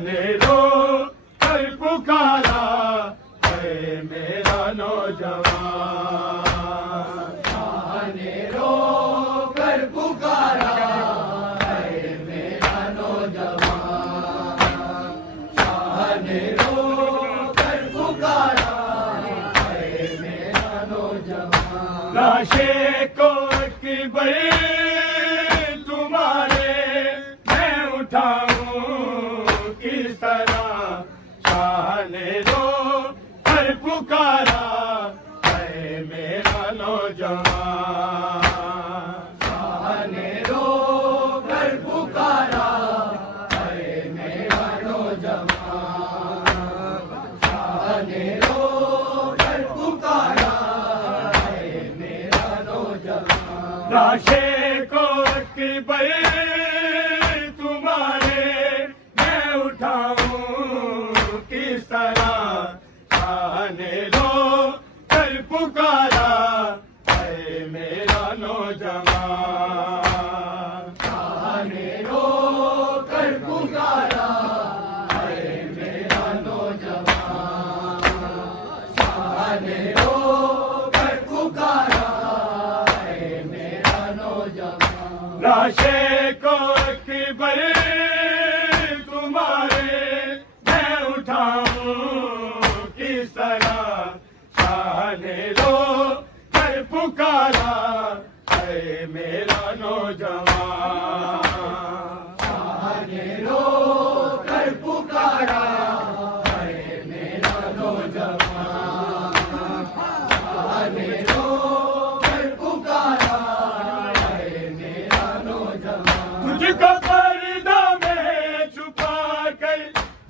शाने रो कर पुकारा है मेरा नौजवान। शाने रो कर पुकारा है मेरा नौजवान। शाने रो कर पुकारा है मेरा नौजवान। लाशे को की बई तुम्हारे मैं उठाऊं किस तरह। शाने रो कर पुकारा है मेरा नौजवान। शाने रो कर पुकारा है मेरा नौजवान। शाने रो कर पुकारा है मेरा नौजवान। लाशे को की बई तुम्हारे मैं उठाऊं किस तरह। शाने रो कर पुकारा है मेरा नौजवान। शाने रो कर पुकारा है मेरा नौजवान। शाने रो कर पुकारा है मेरा नौजवान। लाशे को की बई तुम्हारे मैं उठाऊं किस तरह। शाने रो कर पुकारा है मेरा नौजवान। शाने रो कर पुकारा है मेरा नौजवान। शाने रो कर पुकारा है मेरा नौजवान। तुझको पर्दा में छुपा कर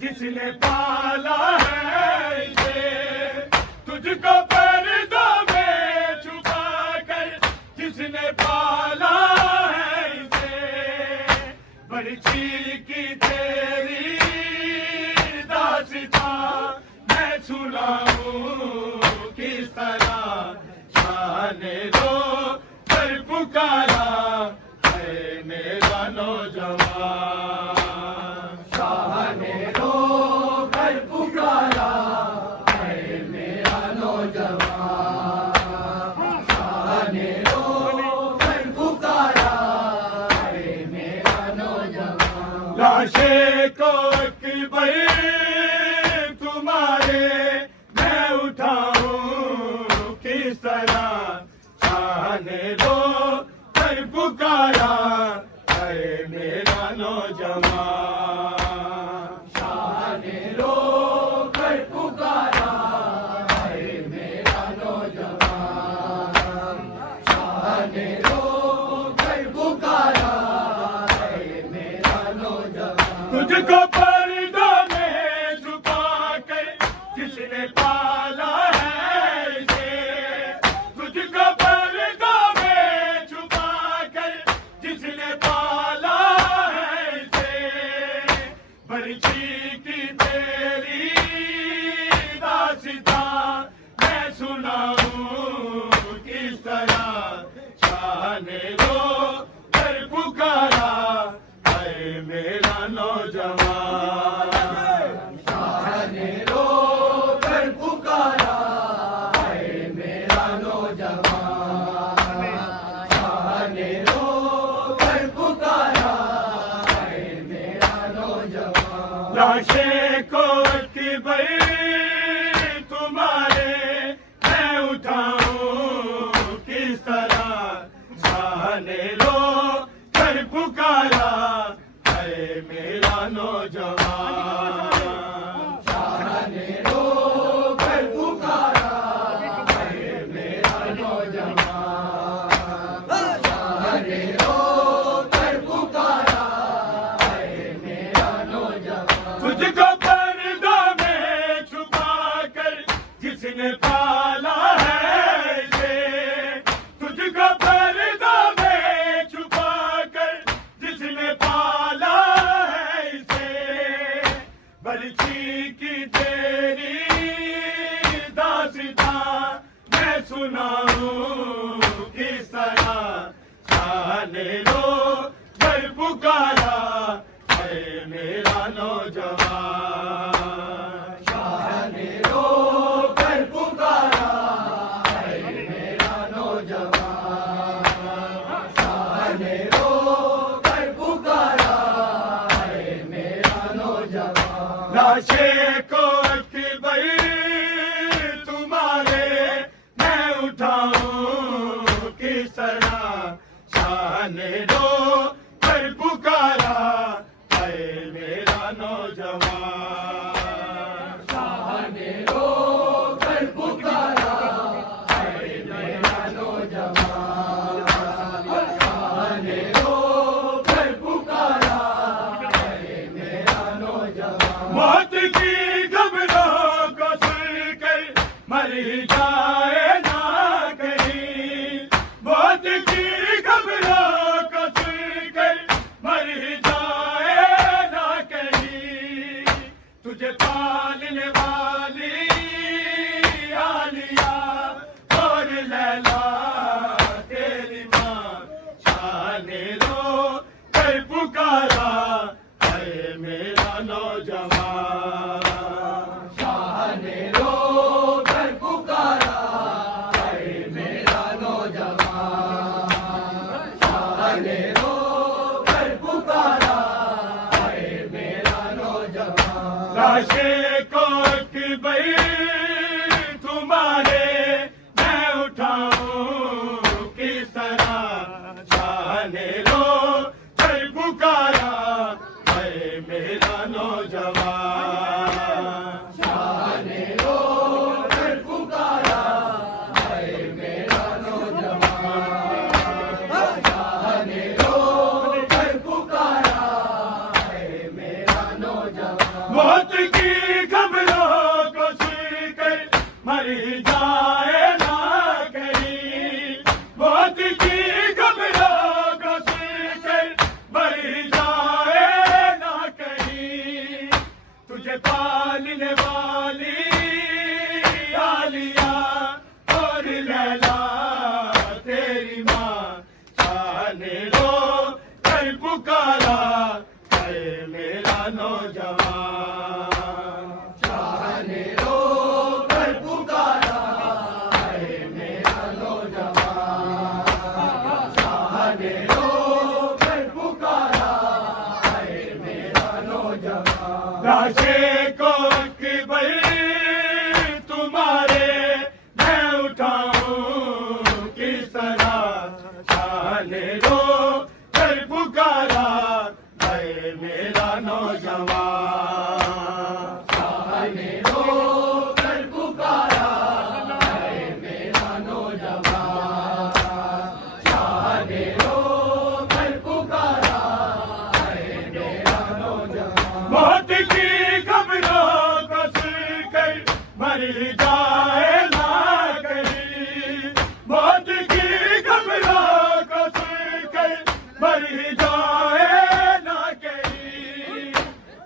जिसने पाला है इसे। तुझको पर्दा में छुपा कर जिसने पाला है इसे। बर्छी की तेरी दास्तां मैं सुनाऊं किस तरह। शाने रो कर पुकारा है मेरा नौजवान। शाने रो कर पुकारा है मेरा नौजवान। शाने रो कर पुकारा है मेरा नौजवान। लाशे को की बई तुम्हारे मैं उठाऊं किस तरह। शाने रो कर पुकारा है मेरा नौजवान। शाने रो कर पुकारा है मेरा नौजवान। शाने रो कर पुकारा है मेरा नौजवान। तुझको पर्दा में छुपा कर जिसने पाला है इसे। तुझको पर्दा में छुपा कर जिसने पाला है इसे। बर्छी की तेरी दास्तां मैं सुनाऊं किस तरह। शाने रो कर पुकारा है मेरा नौजवान। शाने रो कर पुकारा है मेरा नौजवान। शाने रो कर पुकारा है मेरा नौजवान। लाशे को की बई तुम्हारे मैं उठाऊं किस तरह। शाने रो कर पुकारा है मेरा नौजवान। शाने रो कर पुकारा है मेरा नौजवान। शाने रो कर पुकारा है मेरा नौजवान। तुझको पर्दा में छुपा कर जिसने पाला है इसे। तुझको पर्दा में छुपा कर जिसने पाला है इसे। बर्छी की तेरी दास्तां मैं सुनाऊं किस तरह। शाने रो कर पुकारा है मेरा नौजवान। नौजवान लाशें को अकबर तुम्हारे मैं उठाऊं किस तरह शान रो कर पुकारा है मेरा नौजवान शाहने रो कर पुकारा है मेरा नौजवान शाहने रो कर पुकारा है मेरा नौजवान मौत की खबरों को सुनकर मर जाए ना कहीं मौत की खबरों को सुनकर मर जाए ना कहीं तुझे पालने वाली आलिया और लैला तेरी माँ शाने रो कर पुकारा है मेरा नौजवान शाहने रो कर पुकारा है मेरा नौजवान शाहने रो कर पुकारा है मेरा नौजवान लाशें को अकबर तुम्हारे मैं उठाऊं किस तरह शाने रो कर पुकारा है मेरा नौजवान शाहने रो कर पुकारा है मेरा नौजवान शाहने रो कर पुकारा है मेरा नौजवान मौत की खबरों को सुनकर मर जाए ना कहीं मौत की खबरों को सुनकर मर जाए ना कहीं तुझे पालने वाली आलिया और लैला तेरी माँ शाने रो कर पुकारा है मेरा नौजवान शाहने रो कर पुकारा है मेरा नौजवान शाहने रो कर पुकारा है मेरा नौजवान लाशें को अकबर तुम्हारे मैं उठाऊं किस तरह शाने रो कर पुकारा है मेरा नौजवान शाहने रो कर पुकारा है मेरा नौजवान शाहने रो कर पुकारा है मेरा नौजवान मौत की खबरों को सुनकर मर जाए ना कहीं मौत की खबरों को सुनकर मर जाए ना कहीं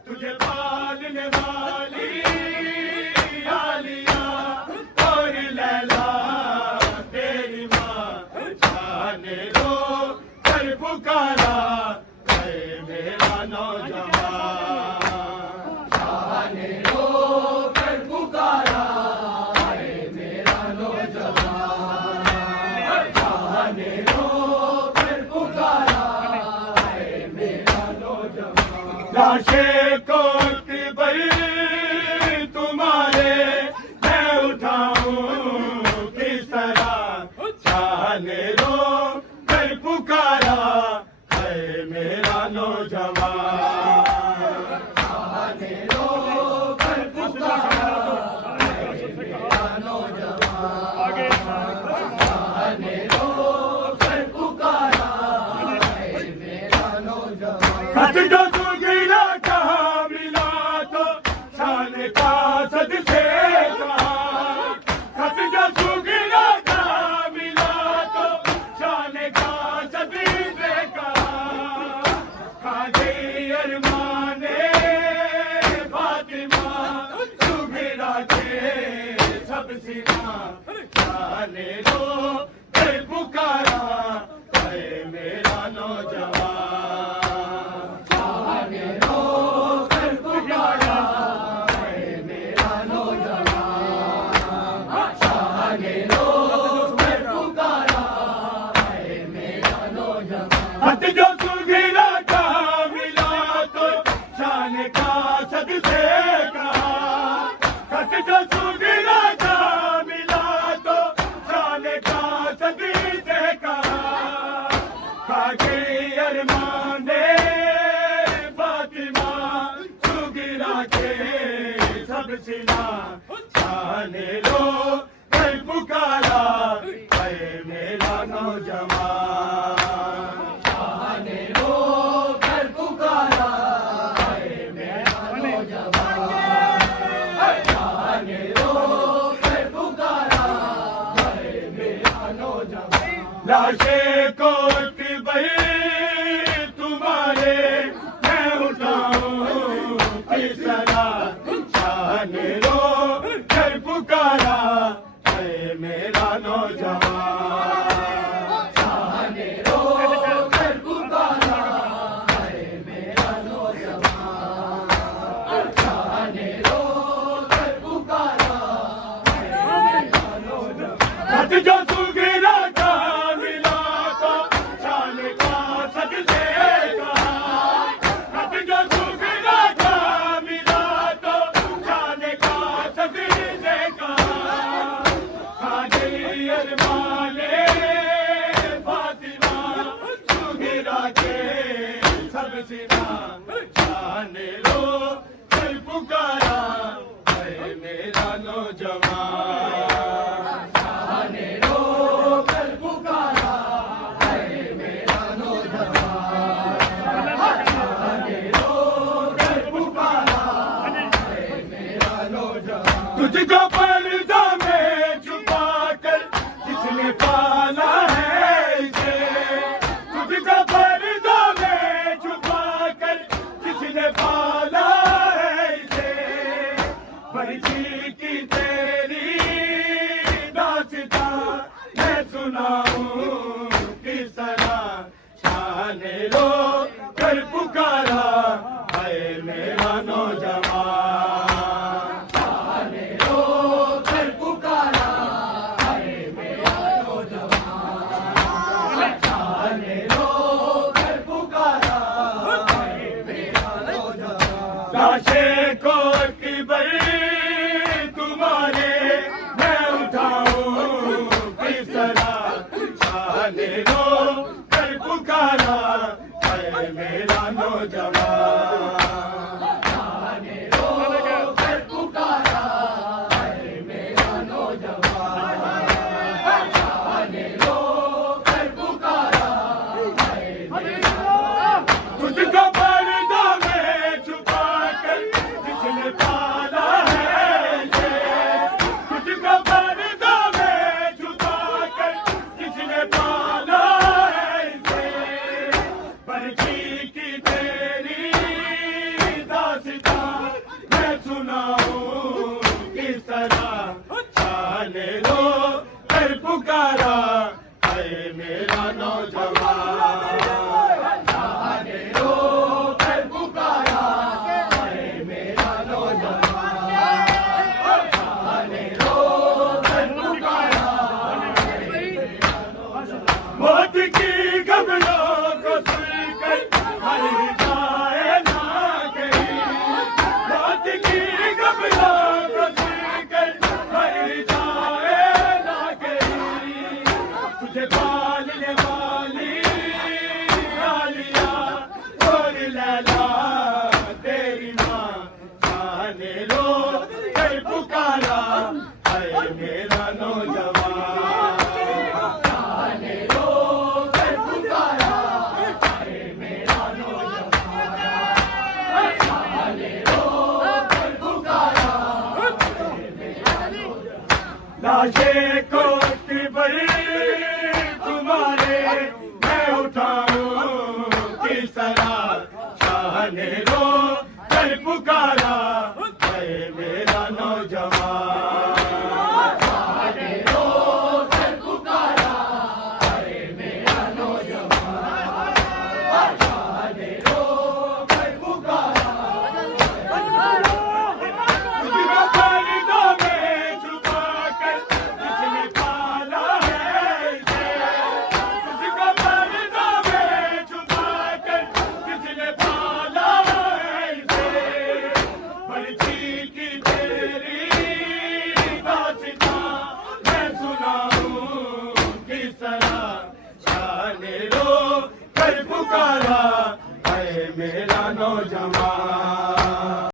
तुझे पालने वाली आलिया और लैला तेरी माँ शाने रो कर पुकारा है मेरा नौजवान शाहने रो कर पुकारा है मेरा नौजवान शाहने रो कर पुकारा है मेरा नौजवान लाशें को अकबर तुम्हारे मैं उठाऊं किस तरह शाने रो कर पुकारा है मेरा नौजवान शाहने रो कर पुकारा है मेरा नौजवान शाहने रो कर पुकारा है मेरा नौजवान खत जो तू गिरा कहाँ मिला जाने का सद से कहा खत जो सुगरा का मिला तो जाने का सदी से कहा खा गई अरमाने फातिमा सुगरा के सब सिला जाने लो कल पुकारा है मेरा नौजवान जाने लो कल पुकारा है मेरा नौजवान जाने लो कल पुकारा है मेरा नौजवान लाशें कोट बही तुम्हारे मैं उठाऊं किस तरह जाने लो कल पुकारा है मेरा नौजवान जाने लो कल पुकारा है मेरा नौजवान जाने लो कल पुकारा है मेरा नौजवान खत जो सुगरा का मिला तो जाने का सद से कहा खत जो सुगरा का मिला तो जाने का सद से कहा खा गई अरमाने फातिमा सुगरा के सब सिना जाने लो कल पुकारा है मेरा नौजवान जाने लो कल पुकारा है मेरा नौजवान जाने लो कल पुकारा है मेरा नौजवान तुझको पर्दा में छुपा कर जिसने पाला है इसे तुझको पर्दा में छुपा कर जिसने पाला है इसे परिचय की तेरी दास्तां मैं सुनाऊं किस तरह जाने लो कल पुकारा है मेरा नौजवान जाने लो कल पुकारा है मेरा नौजवान जाने लो कल पुकारा है मेरा नौजवान लाशें कोट बही तुम्हारे मैं उठाऊं किस तरह जाने लो कल पुकारा है मेरा नौजवान जाने लो कल पुकारा है मेरा नौजवान जाने लो कल पुकारा है मेरा तुझको पर्दा में छुपा कर जिसने पाला है इसे तुझको पर्दा में छुपा कर जिसने पाला है इसे परिचय की तेरी दास्तां मैं सुनाऊं किस तरह जाने लो कल पुकारा है मेरा नौजवान जाने लो कल पुकारा है मेरा नौजवान जाने लो कल पुकारा है मेरा नौजवान मौत की खबरों को सुनकर हर जाए ना कहीं मौत की खबरों को सुनकर हर जाए ना कहीं तुझे पालने वाली आलिया और लैला तेरी माँ जाने लो कल पुकारा है मेरा नौजवान जाने लो कल पुकारा है मेरा नौजवान जाने लो कल पुकारा है मेरा नौजवान लाशें कोट बही तुम्हारे मैं उठाऊं किस तरह जाने लो कल पुकारा है मेरा नौजवान जाने लो कल पुकारा है मेरा नौजवान जाने लो कल पुकारा तुझको पर्दा में छुपा कर जिसने पुकारा, है मेरा नौजवान।